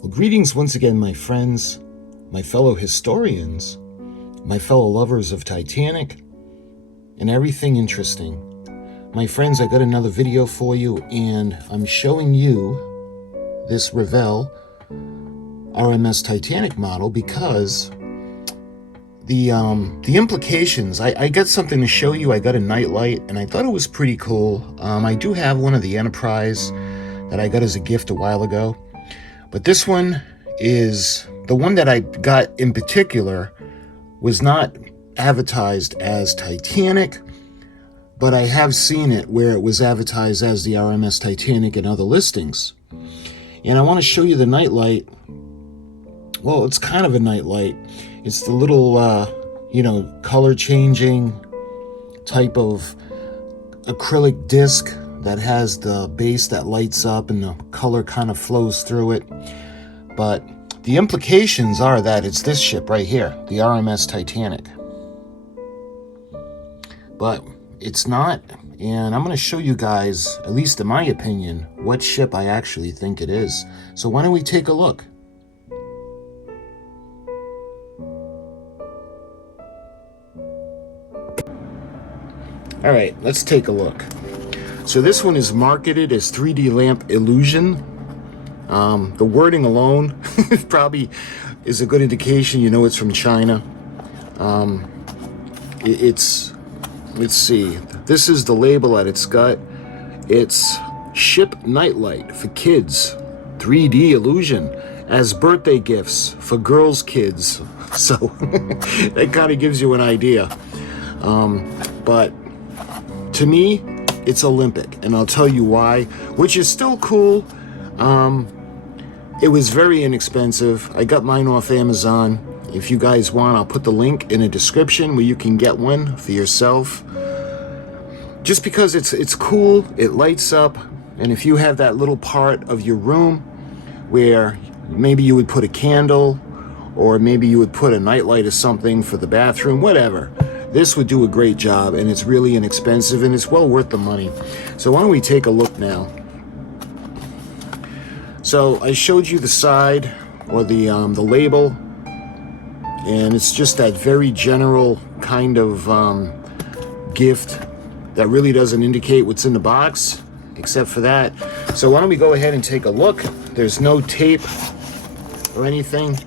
Well, greetings once again, my friends, my fellow historians, my fellow lovers of Titanic, and everything interesting. My friends, I got another video for you, and I'm showing you this Revell RMS Titanic model because the implications, I got something to show you. I got a nightlight, and I thought it was pretty cool. I do have one of the Enterprise that I got as a gift a while ago. But this one is, the one that I got in particular was not advertised as Titanic, but I have seen it where it was advertised as the RMS Titanic in other listings. And I want to show you the nightlight. Well, it's kind of a nightlight. It's the little, color changing type of acrylic disc that has the base that lights up and the color kind of flows through it. But the implications are that it's this ship right here, the RMS Titanic. But it's not, and I'm going to show you guys, at least in my opinion, what ship I actually think it is. So why don't we take a look? All right, let's take a look. So this one is marketed as 3D lamp illusion. The wording alone probably is a good indication you know it's from China. Let's see, this is the label that it's got. It's ship nightlight for kids, 3D illusion as birthday gifts for girls' kids. So that kind of gives you an idea. But to me, it's Olympic, and I'll tell you why, which is still cool. It was very inexpensive. I got mine off Amazon. If you guys want, I'll put the link in the description where you can get one for yourself. Just because it's cool, it lights up, and if you have that little part of your room where maybe you would put a candle, or maybe you would put a nightlight or something for the bathroom, whatever, this would do a great job, and it's really inexpensive, and it's well worth the money. So why don't we take a look now? So I showed you the side, or the label, and it's just that very general kind of gift that really doesn't indicate what's in the box, except for that. So why don't we go ahead and take a look? There's no tape or anything,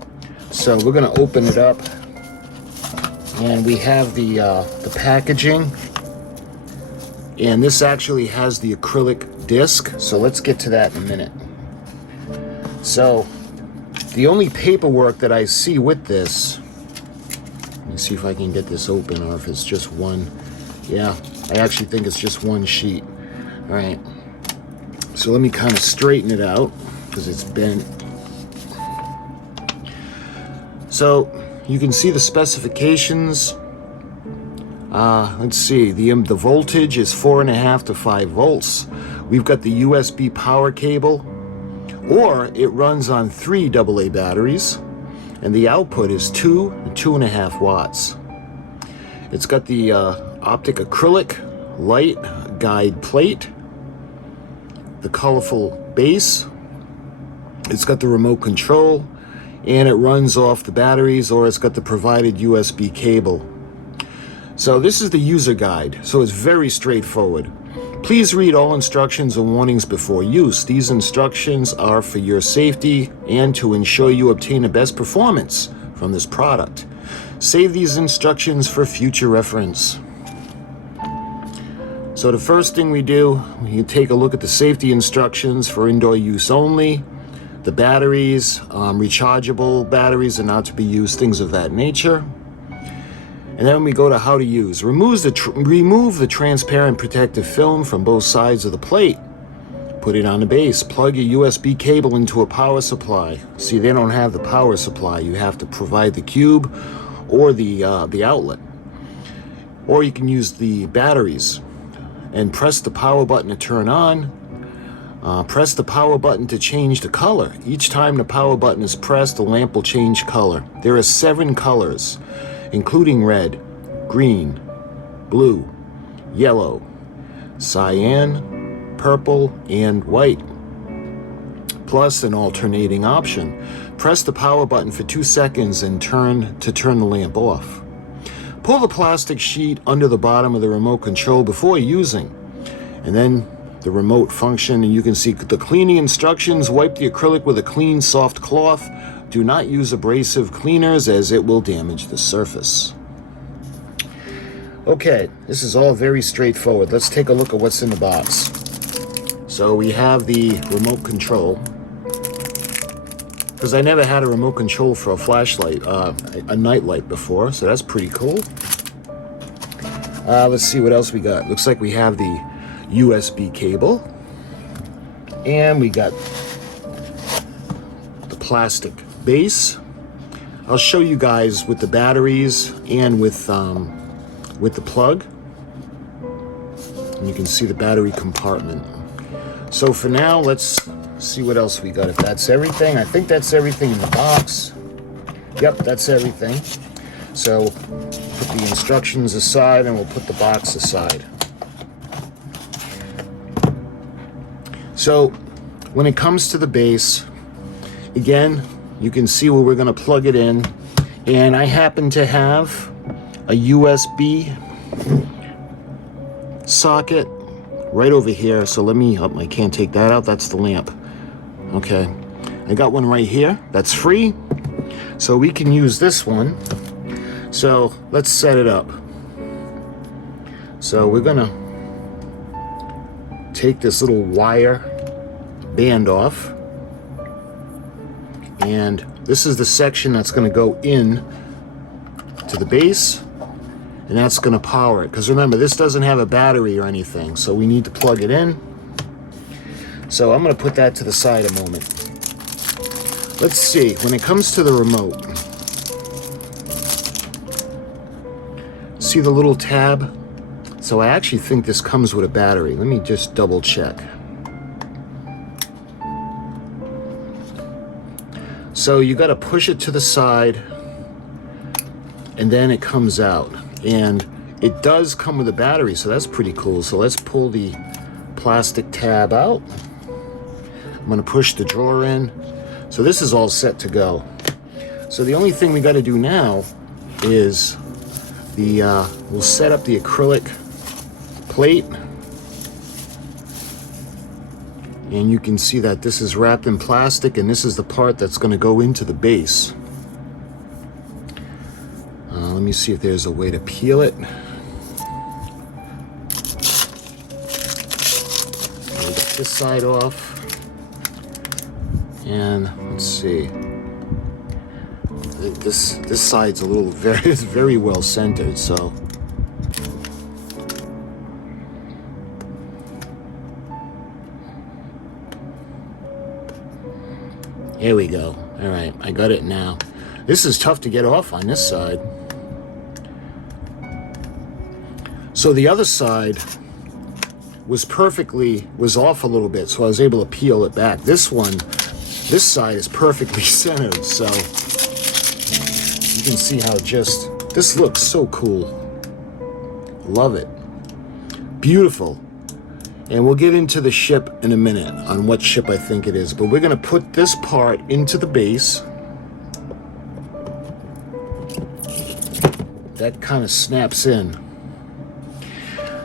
so we're gonna open it up. And we have the packaging, and this actually has the acrylic disc, so let's get to that in a minute. So the only paperwork that I see with this, let me see if I can get this open, or if it's just one. Yeah, I actually think it's just one sheet. All right, so let me kind of straighten it out because it's bent. So you can see the specifications. Let's see, the voltage is 4.5 to 5 volts. We've got the USB power cable, or it runs on 3 AA batteries, and the output is 2 and 2.5 watts. It's got the optic acrylic light guide plate, the colorful base. It's got the remote control, and it runs off the batteries, or it's got the provided USB cable. So this is the user guide, so it's very straightforward. Please read all instructions and warnings before use. These instructions are for your safety and to ensure you obtain the best performance from this product. Save these instructions for future reference. So the first thing we do, you take a look at the safety instructions for indoor use only. The batteries, rechargeable batteries are not to be used, things of that nature. And then we go to how to use. Remove the transparent protective film from both sides of the plate. Put it on the base. Plug your USB cable into a power supply. See, they don't have the power supply. You have to provide the cube or the outlet. Or you can use the batteries. And press the power button to turn on. Press the power button to change the color. Each time the power button is pressed, the lamp will change color. There are 7 colors, including red, green, blue, yellow, cyan, purple, and white. plus an alternating option. Press the power button for 2 seconds and turn the lamp off. Pull the plastic sheet under the bottom of the remote control before using, and then the remote function, and you can see the cleaning instructions. Wipe the acrylic with a clean, soft cloth. Do not use abrasive cleaners as it will damage the surface. Okay, this is all very straightforward. Let's take a look at what's in the box. So we have the remote control, because I never had a remote control for a flashlight, a nightlight before, so that's pretty cool. Let's see what else we got. Looks like we have the USB cable, and we got the plastic base. I'll show you guys with the batteries and with the plug, and you can see the battery compartment. So for now, let's see what else we got. If that's everything, I think that's everything in the box. Yep, that's everything. So put the instructions aside and we'll put the box aside. So when it comes to the base, again, you can see where we're going to plug it in, and I happen to have a USB socket right over here. So let me, I can't take that out, that's the lamp. Okay, I got one right here that's free, so we can use this one. So let's set it up. So we're gonna take this little wire band off, and this is the section that's going to go in to the base, and that's going to power it, because remember, this doesn't have a battery or anything, so we need to plug it in. So I'm going to put that to the side a moment. Let's see, when it comes to the remote, see the little tab? So I actually think this comes with a battery. Let me just double check. So you got to push it to the side, and then it comes out, and it does come with a battery, so that's pretty cool. So let's pull the plastic tab out. I'm going to push the drawer in. So this is all set to go. So the only thing we got to do now is we'll set up the acrylic plate, and you can see that this is wrapped in plastic, and this is the part that's going to go into the base. Let me see if there's a way to peel it. I'll get this side off, and let's see. This side's a little very well centered, so. Here we go. All right, I got it now. This is tough to get off on this side. So the other side was off a little bit, so I was able to peel it back. This side is perfectly centered, so you can see how this looks so cool. Love it. Beautiful. And we'll get into the ship in a minute on what ship I think it is, but we're going to put this part into the base. That kind of snaps in.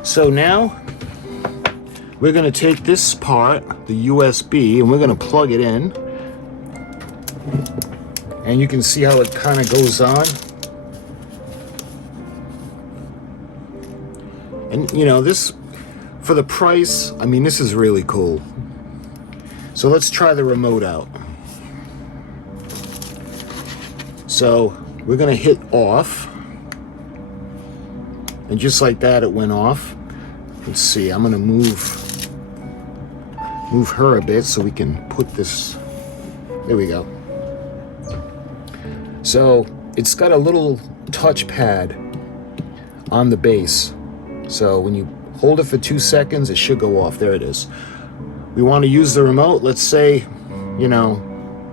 So now we're going to take this part, the USB, and we're going to plug it in. And you can see how it kind of goes on. And you know, this, for the price, I mean, this is really cool. So let's try the remote out. So we're going to hit off. And just like that, it went off. Let's see, I'm going to move her a bit so we can put this. There we go. So it's got a little touch pad on the base. So when you hold it for 2 seconds, it should go off. There it is. We want to use the remote. Let's say, you know,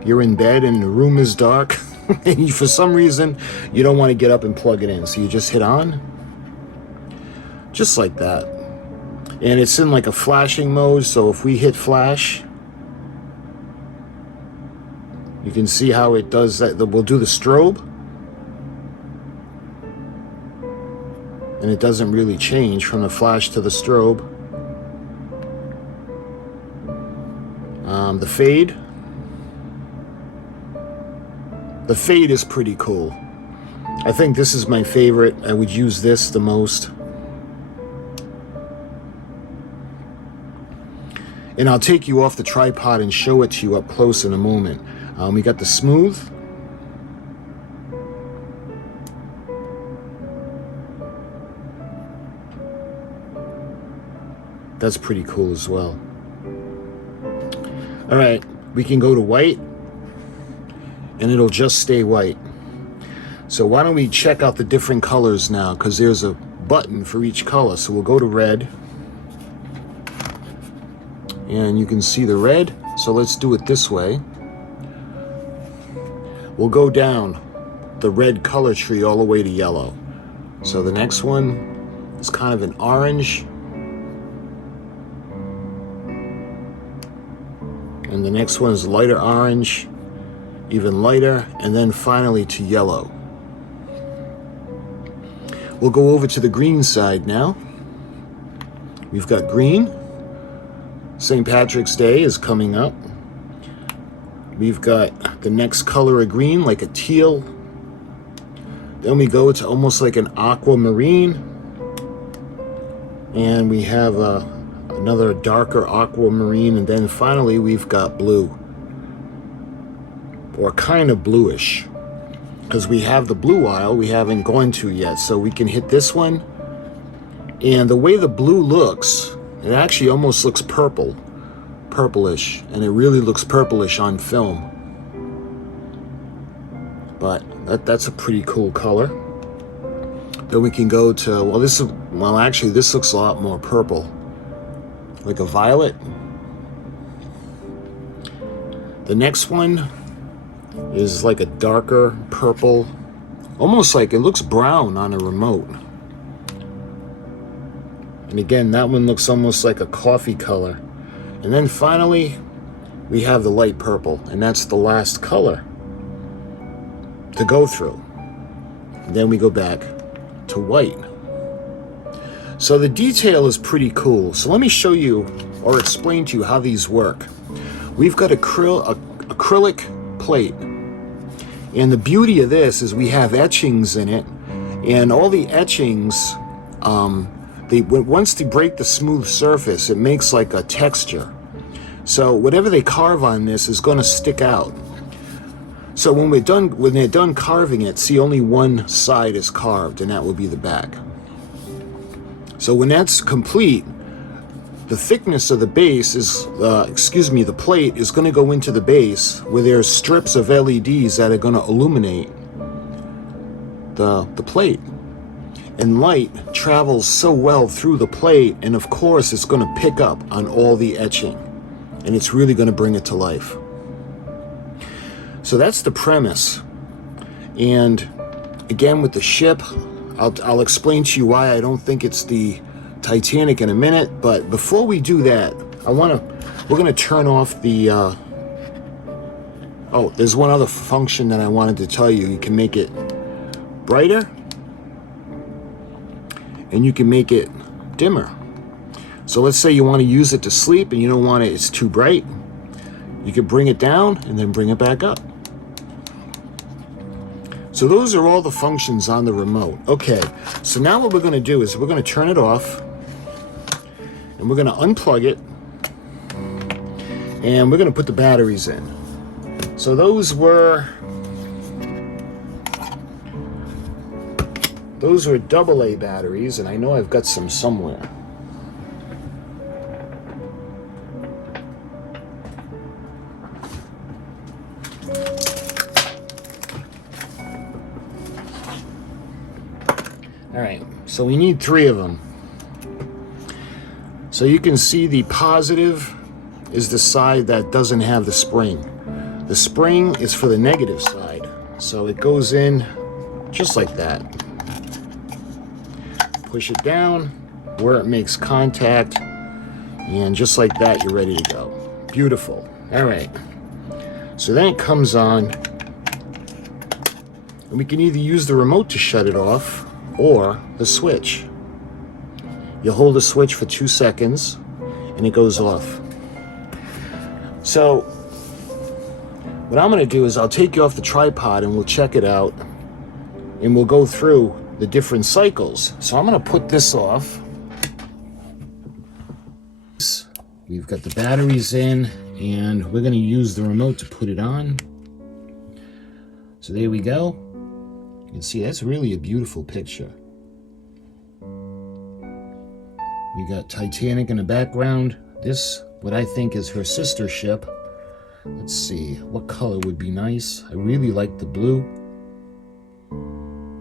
you're in bed and the room is dark and for some reason you don't want to get up and plug it in. So you just hit on, just like that. And it's in like a flashing mode. So if we hit flash, You can see how it does that. We'll do the strobe, and it doesn't really change from the flash to the strobe. The fade. The fade is pretty cool. I think this is my favorite. I would use this the most. And I'll take you off the tripod and show it to you up close in a moment. We got the smooth. That's pretty cool as well. All right, we can go to white, and it'll just stay white. So why don't we check out the different colors now, because there's a button for each color. So we'll go to red, and you can see the red. So let's do it this way. We'll go down the red color tree all the way to yellow. So the next one is kind of an orange, and the next one is lighter orange, even lighter, and then finally to yellow. We'll go over to the green side now. We've got green. St. Patrick's Day is coming up. We've got the next color of green, like a teal. Then we go to almost like an aquamarine. And we have another darker aquamarine, and then finally we've got blue, or kind of bluish, because we have the blue aisle we haven't gone to yet. So we can hit this one, and the way the blue looks, it actually almost looks purplish, and it really looks purplish on film. But that's a pretty cool color. Then we can go to, well actually this looks a lot more purple, like a violet. The next one is like a darker purple, almost like it looks brown on a remote. And again, that one looks almost like a coffee color. And then finally, we have the light purple, and that's the last color to go through. And then we go back to white. So the detail is pretty cool. So let me show you or explain to you how these work. We've got acrylic plate. And the beauty of this is we have etchings in it, and all the etchings, once they break the smooth surface, it makes like a texture. So whatever they carve on this is going to stick out. So when they're done carving it, see, only one side is carved, and that will be the back. So when that's complete, the thickness of the base is, the plate is going to go into the base, where there's strips of LEDs that are going to illuminate the plate. And light travels so well through the plate, and of course it's going to pick up on all the etching, and it's really going to bring it to life. So that's the premise. And again, with the ship, I'll explain to you why I don't think it's the Titanic in a minute. But before we do that, we're going to turn off the oh, there's one other function that I wanted to tell you. You can make it brighter, and you can make it dimmer. So let's say you want to use it to sleep and you don't want it's too bright. You can bring it down and then bring it back up. So those are all the functions on the remote. Okay, so now what we're going to do is we're going to turn it off, and we're going to unplug it, and we're going to put the batteries in. So those were AA batteries, and I know I've got some somewhere. All right, so we need 3 of them. So you can see the positive is the side that doesn't have the spring. The spring is for the negative side. So it goes in just like that. Push it down where it makes contact, and just like that, you're ready to go. Beautiful. All right. So then it comes on, and we can either use the remote to shut it off or the switch. You hold the switch for 2 seconds and it goes off. So what I'm going to do is I'll take you off the tripod and we'll check it out, and we'll go through the different cycles. So I'm going to put this off. We've got the batteries in, and we're going to use the remote to put it on. So there we go. You can see that's really a beautiful picture. We got Titanic in the background. This, what I think is her sister ship. Let's see, what color would be nice? I really like the blue.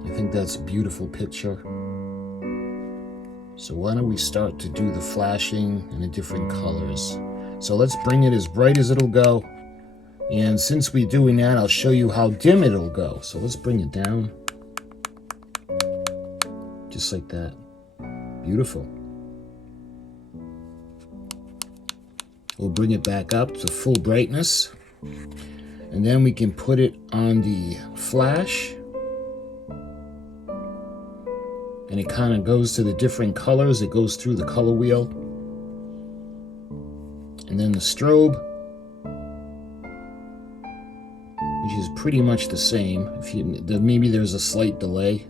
I think that's a beautiful picture. So why don't we start to do the flashing in the different colors. So let's bring it as bright as it'll go. And since we're doing that, I'll show you how dim it'll go. So let's bring it down. Just like that. Beautiful. We'll bring it back up to full brightness. And then we can put it on the flash. And it kind of goes to the different colors. It goes through the color wheel. And then the strobe, which is pretty much the same. Maybe there's a slight delay.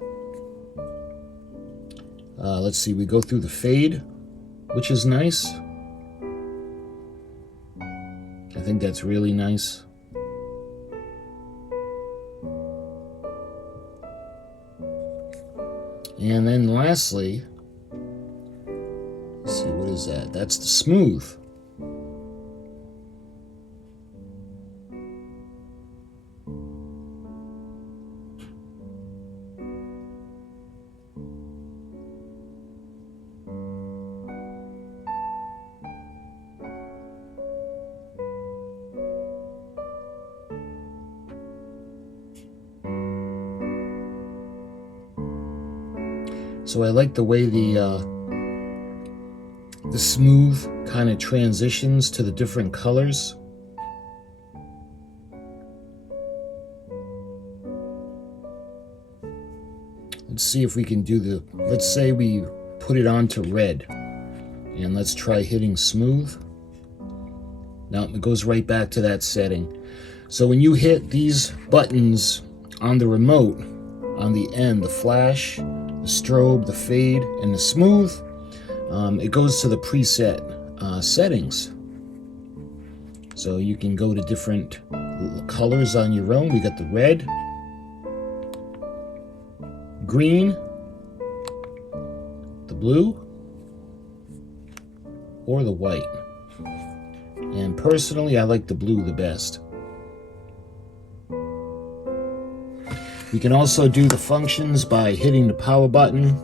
Let's see, we go through the fade, which is nice. I think that's really nice. And then lastly, let's see, what is that? That's the smooth. So I like the way the smooth kind of transitions to the different colors. Let's see if we can do the, let's say we put it on to red, and let's try hitting smooth. Now it goes right back to that setting. So when you hit these buttons on the remote, on the end, the flash, the strobe, the fade, and the smooth, it goes to the preset settings. So you can go to different colors on your own. We got the red, green, the blue, or the white. And personally, I like the blue the best. We can also do the functions by hitting the power button.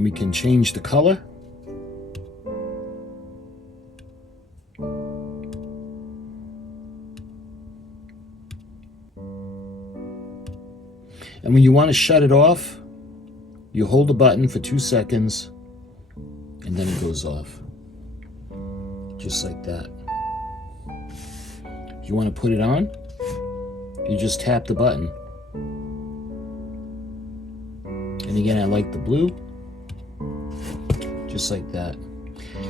We can change the color. And when you want to shut it off, you hold the button for 2 seconds, and then it goes off. Just like that. If you want to put it on, you just tap the button. And again, I like the blue. Just like that.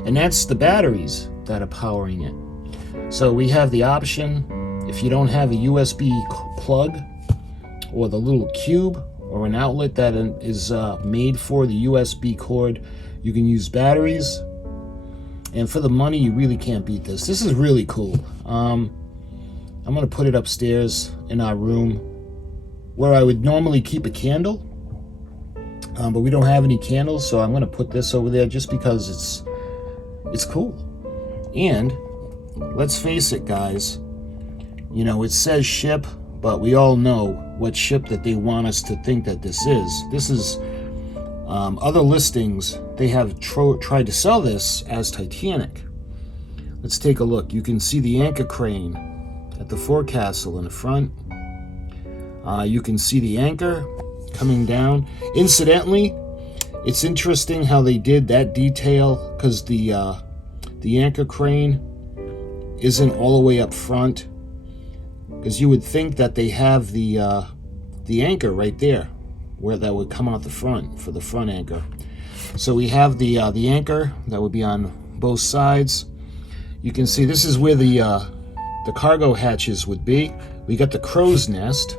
And that's the batteries that are powering it. So we have the option, if you don't have a USB plug or the little cube or an outlet that is made for the USB cord, you can use batteries. And for the money, you really can't beat this. This is really cool. I'm going to put it upstairs in our room where I would normally keep a candle. But we don't have any candles, so I'm going to put this over there just because it's cool. And let's face it, guys. You know, it says ship, but we all know what ship that they want us to think that this is. This is other listings. They have tried to sell this as Titanic. Let's take a look. You can see the anchor crane at the forecastle in the front. You can see the anchor coming down. Incidentally, it's interesting how they did that detail, because the anchor crane isn't all the way up front. because you would think that they have the anchor right there, where that would come out the front for the front anchor. So we have the anchor that would be on both sides. You can see this is where the cargo hatches would be. We got the crow's nest.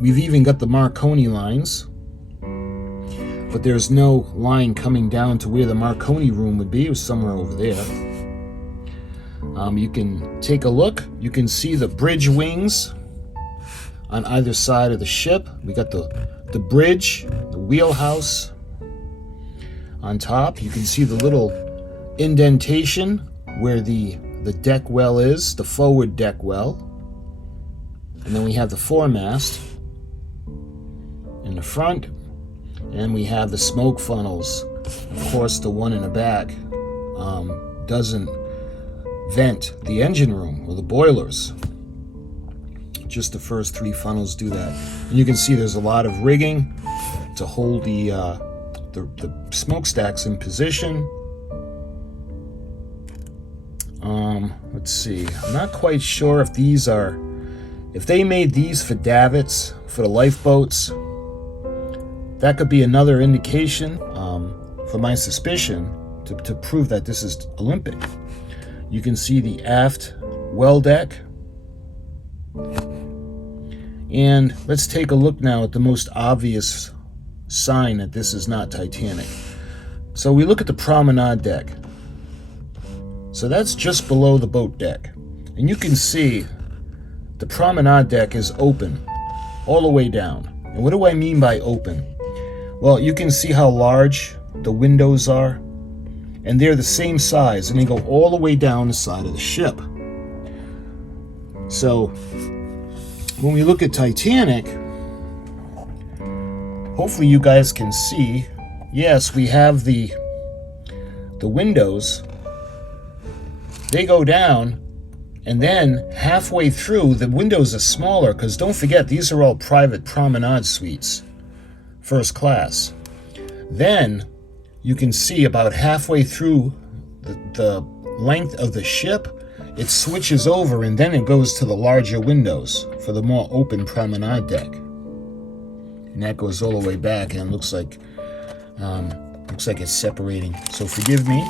We've even got the Marconi lines, but there's no line coming down to where the Marconi room would be. It was somewhere over there. You can take a look. You can see the bridge wings on either side of the ship. We got the bridge, the wheelhouse on top. You can see the little indentation where the deck well is, the forward deck well. And then we have the foremast in the front, and we have the smoke funnels. Of course, the one in the back doesn't vent the engine room or the boilers. Just the first 3 funnels do that. And you can see there's a lot of rigging to hold the smokestacks in position. Let's see. I'm not quite sure if these are, if they made these for davits for the lifeboats. That could be another indication for my suspicion to prove that this is Olympic. You can see the aft well deck. And let's take a look now at the most obvious sign that this is not Titanic. So we look at the promenade deck. So that's just below the boat deck. And you can see the promenade deck is open all the way down. And what do I mean by open? Well, you can see how large the windows are. And they're the same size, and they go all the way down the side of the ship. So when we look at Titanic, hopefully you guys can see, yes, we have the windows. They go down, and then halfway through, the windows are smaller, because don't forget, these are all private promenade suites, first class. Then you can see about halfway through the length of the ship, it switches over, and then it goes to the larger windows for the more open promenade deck. And that goes all the way back, and it looks like it's separating. So forgive me.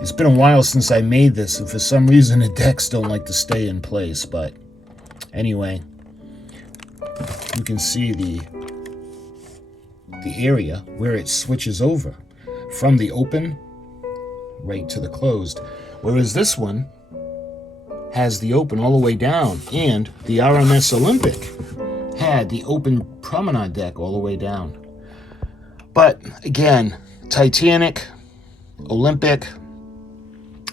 It's been a while since I made this, and for some reason the decks don't like to stay in place. But anyway, you can see the area where it switches over from the open right to the closed, whereas this one has the open all the way down, and the RMS Olympic had the open promenade deck all the way down. But again, Titanic, Olympic,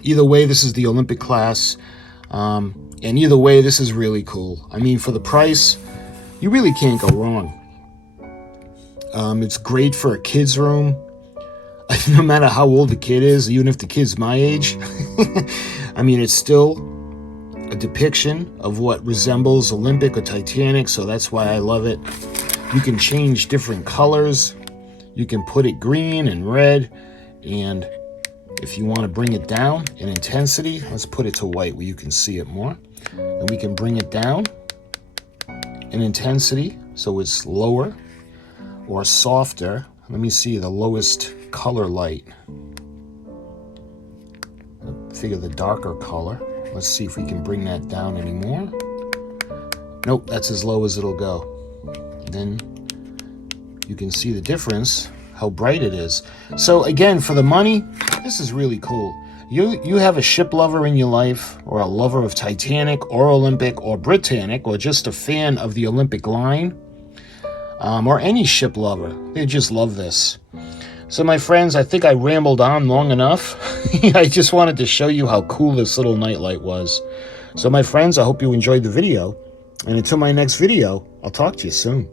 either way, this is the Olympic class, and either way, this is really cool. I mean, for the price, you really can't go wrong. It's great for a kid's room, no matter how old the kid is, even if the kid's my age. I mean, it's still a depiction of what resembles Olympic or Titanic, so that's why I love it. You can change different colors. You can put it green and red, and if you want to bring it down in intensity, let's put it to white where you can see it more. And we can bring it down in intensity so it's lower or softer. Let me see the lowest color light. I figure the darker color. Let's see if we can bring that down anymore. Nope, that's as low as it'll go. Then you can see the difference, how bright it is. So again, for the money, this is really cool. You have a ship lover in your life, or a lover of Titanic or Olympic or Britannic, or just a fan of the Olympic line, or any ship lover. They just love this. So my friends, I think I rambled on long enough. I just wanted to show you how cool this little nightlight was. So my friends, I hope you enjoyed the video. And until my next video, I'll talk to you soon.